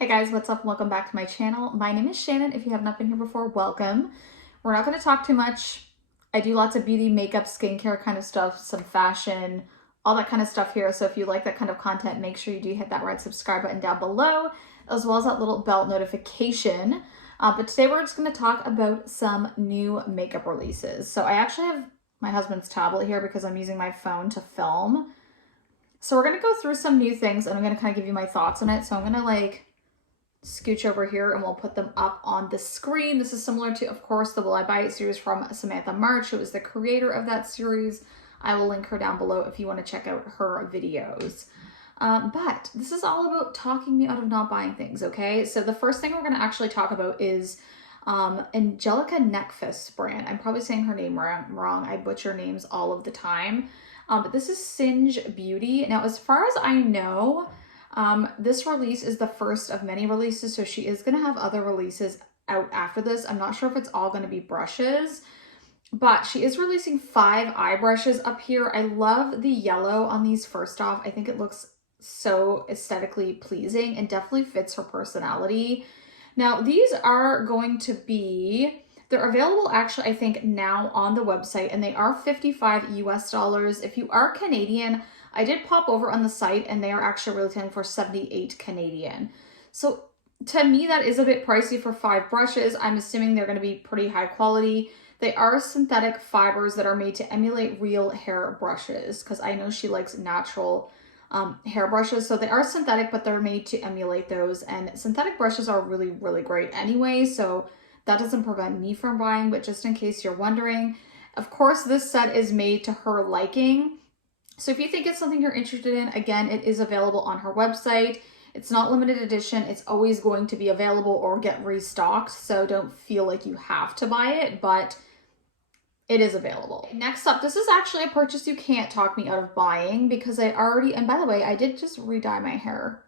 Hey guys, what's up? Welcome back to my channel. My name is Shannon. If you have not been here before, welcome. We're not going to talk too much. I do lots of beauty, makeup, skincare kind of stuff, some fashion, all that kind of stuff here. So if you like that kind of content, make sure you do hit that red subscribe button down below, as well as that little bell notification. But today we're just going to talk about some new makeup releases. So I actually have my husband's tablet here because I'm using my phone to film. So we're going to go through some new things and I'm going to kind of give you my thoughts on it. So I'm going to scooch over here and we'll put them up on the screen. This is similar to, of course, the Will I Buy It series from Samantha March, who is the creator of that series. I will link her down below if you want to check out her videos. But this is all about talking me out of not buying things, okay? So the first thing we're going to actually talk about is Angelica Cosmetics brand. I'm probably saying her name wrong. I butcher names all of the time. But this is Singe Beauty. Now, as far as I know, this release is the first of many releases, so she is going to have other releases out after this. I'm not sure if it's all going to be brushes, but she is releasing 5 eye brushes up here. I love the yellow on these first off. I think it looks so aesthetically pleasing and definitely fits her personality. Now, these are going to be... They're available actually, I think, now on the website, and they are $55 US. If you are Canadian, I did pop over on the site and they are actually retailing for 78 Canadian. So to me, that is a bit pricey for 5 brushes. I'm assuming they're going to be pretty high quality. They are synthetic fibers that are made to emulate real hair brushes, because I know she likes natural hair brushes. So they are synthetic, but they're made to emulate those. And synthetic brushes are really, really great anyway. So that doesn't prevent me from buying, but just in case you're wondering, of course, this set is made to her liking. So if you think it's something you're interested in, again, it is available on her website. It's not limited edition. It's always going to be available or get restocked. So don't feel like you have to buy it, but it is available. Next up, this is actually a purchase you can't talk me out of buying because I already, and by the way, I did just re-dye my hair.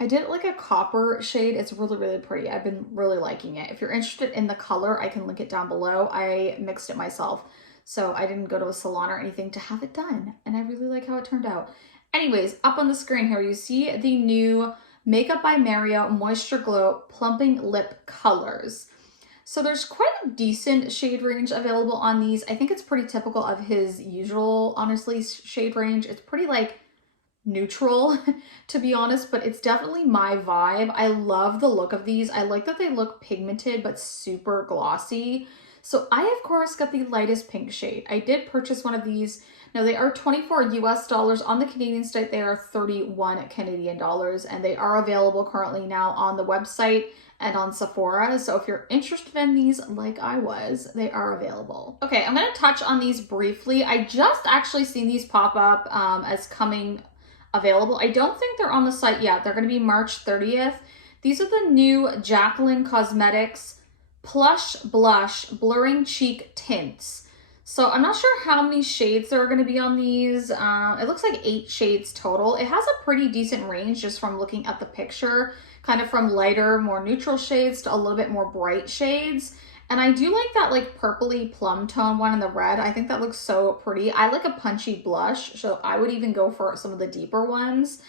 I did like a copper shade. It's really, really pretty. I've been really liking it. If you're interested in the color, I can link it down below. I mixed it myself, so I didn't go to a salon or anything to have it done. And I really like how it turned out. Anyways, up on the screen here, you see the new Makeup by Mario Moisture Glow Plumping Lip Colors. So there's quite a decent shade range available on these. I think it's pretty typical of his usual, honestly, shade range. It's pretty neutral to be honest, but it's definitely my vibe. I love the look of these. I like that they look pigmented but super glossy. So I of course got the lightest pink shade. I did purchase one of these. Now they are $24 US. On the Canadian site they are 31 Canadian dollars, and they are available currently now on the website and on Sephora. So if you're interested in these like I was, they are available. Okay, I'm going to touch on these briefly. I just actually seen these pop up as coming available. I don't think they're on the site yet. They're going to be March 30th. These are the new Jacqueline Cosmetics Plush Blush Blurring Cheek Tints. So I'm not sure how many shades there are going to be on these. It looks like 8 shades total. It has a pretty decent range just from looking at the picture, kind of from lighter, more neutral shades to a little bit more bright shades. And I do like that purpley plum tone one in the red. I think that looks so pretty. I like a punchy blush, so I would even go for some of the deeper ones.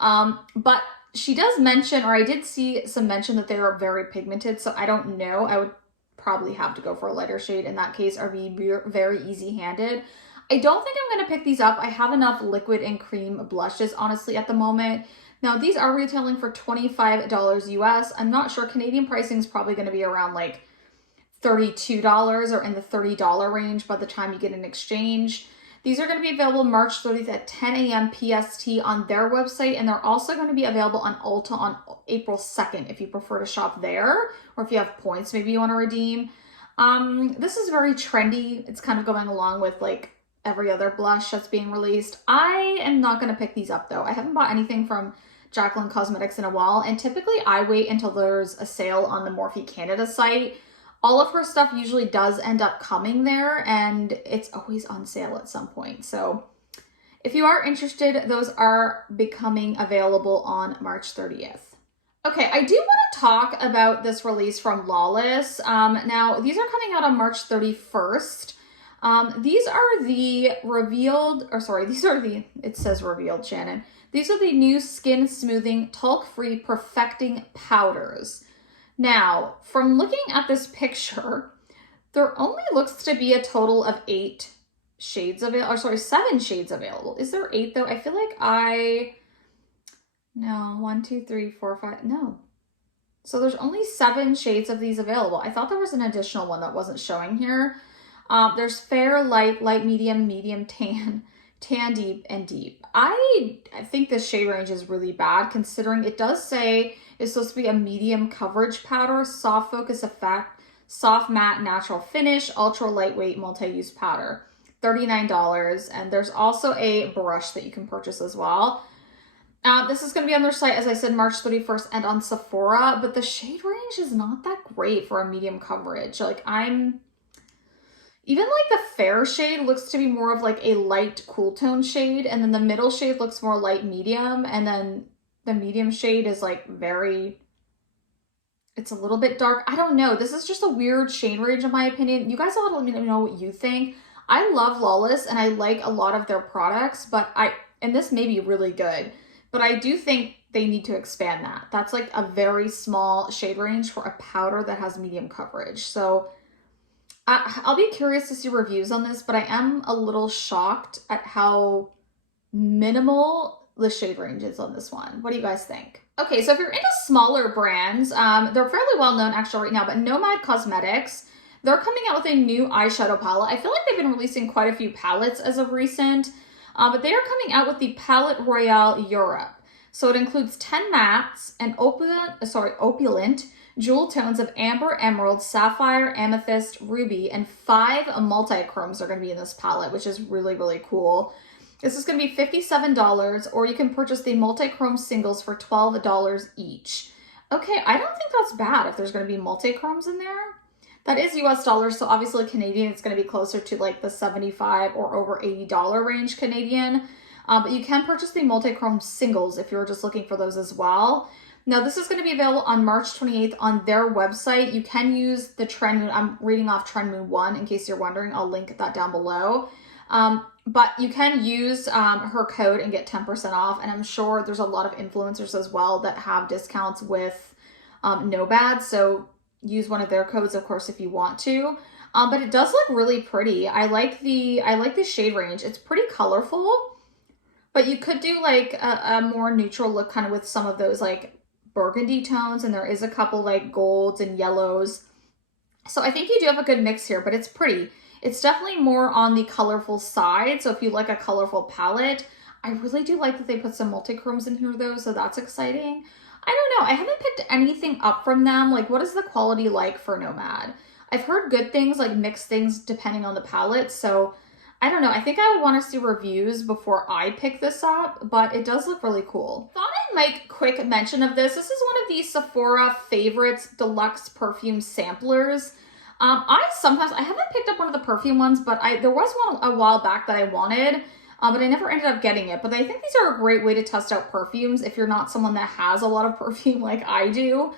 But she does mention, or I did see some mention that they are very pigmented, so I don't know. I would probably have to go for a lighter shade in that case or be very easy-handed. I don't think I'm going to pick these up. I have enough liquid and cream blushes, honestly, at the moment. Now, these are retailing for $25 US. I'm not sure. Canadian pricing is probably going to be around $32 or in the $30 range by the time you get an exchange. These are going to be available March 30th at 10 a.m. PST on their website, and they're also going to be available on Ulta on April 2nd if you prefer to shop there, or if you have points maybe you want to redeem. This is very trendy. It's kind of going along with every other blush that's being released. I am not going to pick these up though. I haven't bought anything from Jacqueline Cosmetics in a while, and typically I wait until there's a sale on the Morphe Canada site. All of her stuff usually does end up coming there, and it's always on sale at some point. So if you are interested, those are becoming available on March 30th. Okay, I do want to talk about this release from Lawless. Now, these are coming out on March 31st. These are the revealed, or sorry, these are the, it says revealed, Shannon. These are the new skin smoothing, talc-free perfecting powders. Now, from looking at this picture, there only looks to be a total of 8 shades available, or sorry, 7 shades available. Is there 8 though? I feel like no, 1, 2, 3, 4, 5, no. So there's only 7 shades of these available. I thought there was an additional one that wasn't showing here. There's fair, light, light medium, medium tan, tan deep, and deep. I think this shade range is really bad considering it does say it's supposed to be a medium coverage powder, soft focus effect, soft matte natural finish, ultra lightweight multi-use powder. $39. And there's also a brush that you can purchase as well. This is going to be on their site, as I said, March 31st and on Sephora, but the shade range is not that great for a medium coverage. Like even like the fair shade looks to be more of like a light cool tone shade, and then the middle shade looks more light medium, and then the medium shade is like it's a little bit dark. I don't know. This is just a weird shade range in my opinion. You guys all let me know what you think. I love Lawless and I like a lot of their products, and this may be really good, but I do think they need to expand that. That's like a very small shade range for a powder that has medium coverage. So I'll be curious to see reviews on this, but I am a little shocked at how minimal the shade range is on this one. What do you guys think? Okay, so if you're into smaller brands, they're fairly well known actually right now, but Nomad Cosmetics, they're coming out with a new eyeshadow palette. I feel like they've been releasing quite a few palettes as of recent, but they are coming out with the Palette Royale Europe. So it includes 10 mattes and opulent jewel tones of amber, emerald, sapphire, amethyst, ruby, and 5 multi-chromes are going to be in this palette, which is really, really cool. This is going to be $57, or you can purchase the multi-chrome singles for $12 each. Okay, I don't think that's bad if there's going to be multi-chromes in there. That is US dollars, so obviously Canadian, it's going to be closer to like the $75 or over $80 range Canadian. But you can purchase the multi-chrome singles if you're just looking for those as well. Now, this is going to be available on March 28th on their website. You can use the Trend Moon. I'm reading off Trend Moon 1 in case you're wondering. I'll link that down below. But you can use her code and get 10% off. And I'm sure there's a lot of influencers as well that have discounts with Nomad. So use one of their codes, of course, if you want to. But it does look really pretty. I like the shade range. It's pretty colorful, but you could do like a more neutral look kind of with some of those like burgundy tones, and there is a couple like golds and yellows. So I think you do have a good mix here, but it's pretty. It's definitely more on the colorful side. So if you like a colorful palette, I really do like that they put some multi-chromes in here though, so that's exciting. I don't know. I haven't picked anything up from them. Like, what is the quality like for Nomad? I've heard good things, like mixed things depending on the palette. So I don't know. I think I would want to see reviews before I pick this up, but it does look really cool. Thought I'd make quick mention of this. This is one of the Sephora Favorites Deluxe Perfume Samplers. I haven't picked up one of the perfume ones, but there was one a while back that I wanted, but I never ended up getting it. But I think these are a great way to test out perfumes if you're not someone that has a lot of perfume like I do.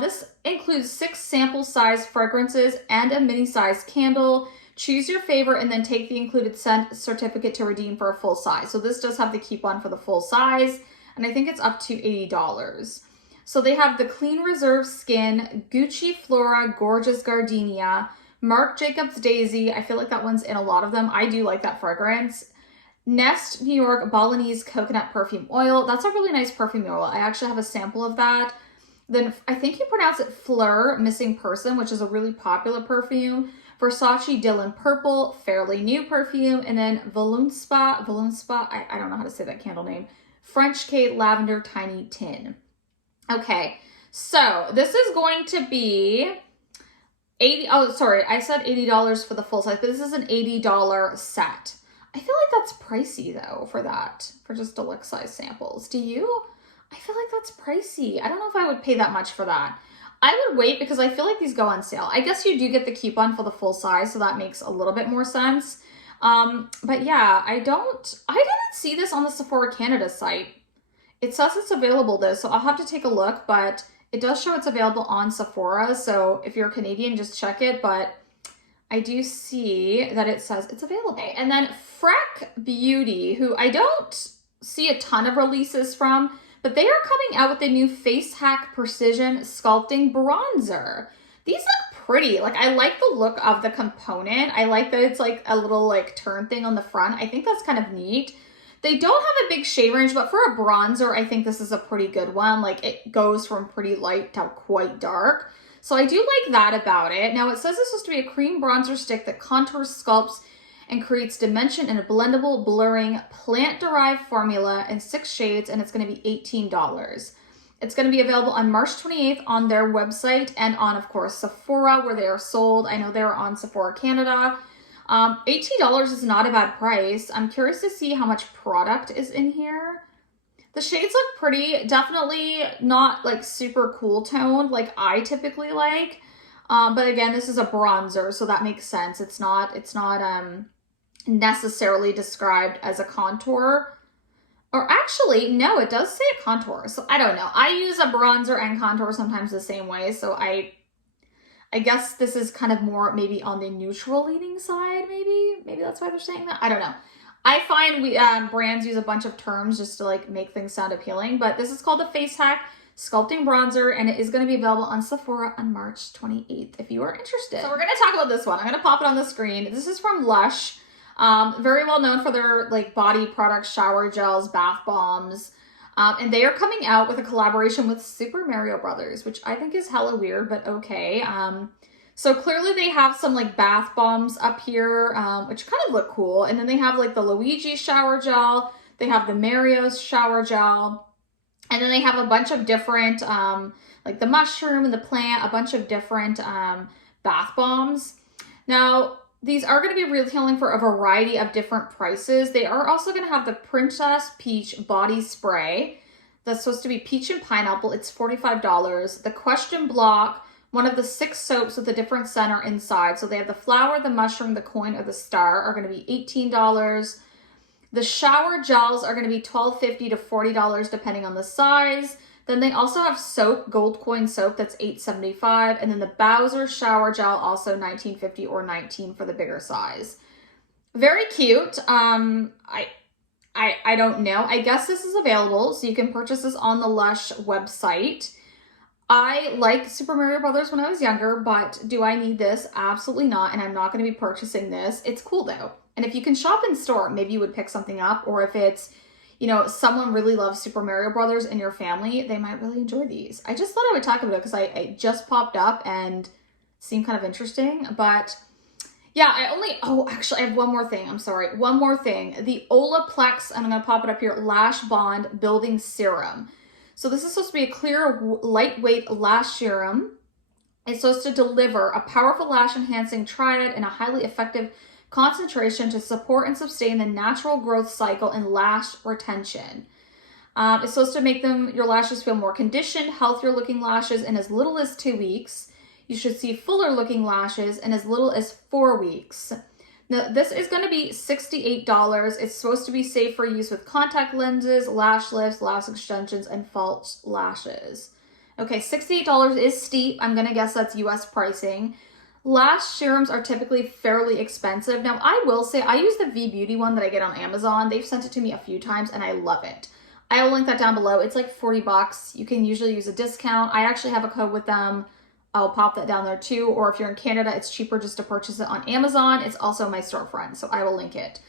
This includes 6 sample size fragrances and a mini size candle. Choose your favorite and then take the included scent certificate to redeem for a full size. So this does have the coupon for the full size, and I think it's up to $80. So they have the Clean Reserve Skin, Gucci Flora Gorgeous Gardenia, Marc Jacobs Daisy. I feel like that one's in a lot of them. I do like that fragrance. Nest New York Balinese Coconut Perfume Oil. That's a really nice perfume oil. I actually have a sample of that. Then I think you pronounce it Fleur Missing Person, which is a really popular perfume. Versace Dylan Purple, fairly new perfume. And then Volunspa, I don't know how to say that candle name. French Kate Lavender Tiny Tin. Okay, so this is going to be I said $80 for the full size, but this is an $80 set. I feel like that's pricey though for just deluxe size samples. Do you? I feel like that's pricey. I don't know if I would pay that much for that. I would wait because I feel like these go on sale. I guess you do get the coupon for the full size, so that makes a little bit more sense. But yeah, I didn't see this on the Sephora Canada site. It says it's available though, so I'll have to take a look, but it does show it's available on Sephora. So if you're Canadian, just check it. But I do see that it says it's available. And then Frack Beauty, who I don't see a ton of releases from, but they are coming out with a new Face Hack Precision Sculpting Bronzer. These look pretty. Like, I like the look of the component. I like that it's like a little like turn thing on the front. I think that's kind of neat. They don't have a big shade range, but for a bronzer, I think this is a pretty good one. Like, it goes from pretty light to quite dark. So I do like that about it. Now, it says it's supposed to be a cream bronzer stick that contours, sculpts, and creates dimension in a blendable, blurring, plant-derived formula in 6 shades, and it's going to be $18. It's going to be available on March 28th on their website and on, of course, Sephora, where they are sold. I know they're on Sephora Canada. $18 is not a bad price. I'm curious to see how much product is in here. The shades look pretty. Definitely not like super cool toned like I typically like. But again, this is a bronzer, so that makes sense. It's not necessarily described as a contour. Or actually, no, it does say a contour. So I don't know. I use a bronzer and contour sometimes the same way. So I guess this is kind of more maybe on the neutral leaning side, maybe. Maybe that's why they're saying that. I don't know. I find brands use a bunch of terms just to like make things sound appealing. But this is called the Face Hack Sculpting Bronzer, and it is going to be available on Sephora on March 28th if you are interested. So we're going to talk about this one. I'm going to pop it on the screen. This is from Lush. Very well known for their like body products, shower gels, bath bombs. And they are coming out with a collaboration with Super Mario Brothers, which I think is hella weird, but okay. So clearly they have some like bath bombs up here, which kind of look cool. And then they have like the Luigi shower gel. They have the Mario's shower gel. And then they have a bunch of different, like the mushroom and the plant, a bunch of different bath bombs. Now, these are going to be retailing for a variety of different prices. They are also going to have the Princess Peach Body Spray. That's supposed to be peach and pineapple. It's $45. The Question Block, one of the 6 soaps with a different center inside. So they have the flower, the mushroom, the coin, or the star are going to be $18. The shower gels are going to be $12.50 to $40 depending on the size. Then they also have soap, gold coin soap, that's $8.75. And then the Bowser shower gel, also $19.50 or $19 for the bigger size. Very cute. I don't know. I guess this is available, so you can purchase this on the Lush website. I liked Super Mario Brothers when I was younger, but do I need this? Absolutely not, and I'm not going to be purchasing this. It's cool though. And if you can shop in store, maybe you would pick something up, or if it's, you know, someone really loves Super Mario Brothers in your family, they might really enjoy these. I just thought I would talk about it because I just popped up and seemed kind of interesting. But yeah, actually I have one more thing. I'm sorry. One more thing. The Olaplex, and I'm going to pop it up here, Lash Bond Building Serum. So this is supposed to be a clear, lightweight lash serum. It's supposed to deliver a powerful lash enhancing triad and a highly effective concentration to support and sustain the natural growth cycle and lash retention. It's supposed to make your lashes feel more conditioned, healthier looking lashes in as little as 2 weeks. You should see fuller looking lashes in as little as 4 weeks. Now, this is going to be $68. It's supposed to be safe for use with contact lenses, lash lifts, lash extensions, and false lashes. Okay, $68 is steep. I'm going to guess that's US pricing. Lash serums are typically fairly expensive. Now, I will say I use the V Beauty one that I get on Amazon. They've sent it to me a few times and I love it. I will link that down below. It's like 40 bucks. You can usually use a discount. I actually have a code with them. I'll pop that down there too. Or if you're in Canada, it's cheaper just to purchase it on Amazon. It's also my storefront, so I will link it.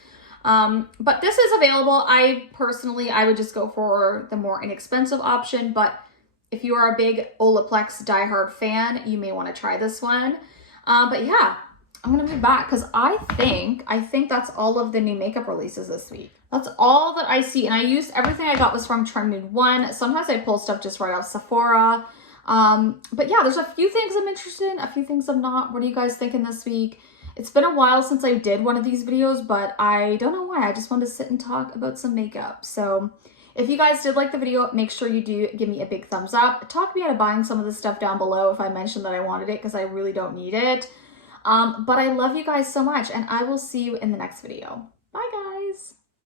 But this is available. I would just go for the more inexpensive option. But if you are a big Olaplex diehard fan, you may want to try this one. But yeah, I'm going to move back because I think that's all of the new makeup releases this week. That's all that I see. And I used everything I got was from Trend Mood 1. Sometimes I pull stuff just right off Sephora. But yeah, there's a few things I'm interested in, a few things I'm not. What are you guys thinking this week? It's been a while since I did one of these videos, but I don't know why. I just wanted to sit and talk about some makeup. So if you guys did like the video, make sure you do give me a big thumbs up. Talk me out of buying some of this stuff down below if I mentioned that I wanted it, because I really don't need it. But I love you guys so much, and I will see you in the next video.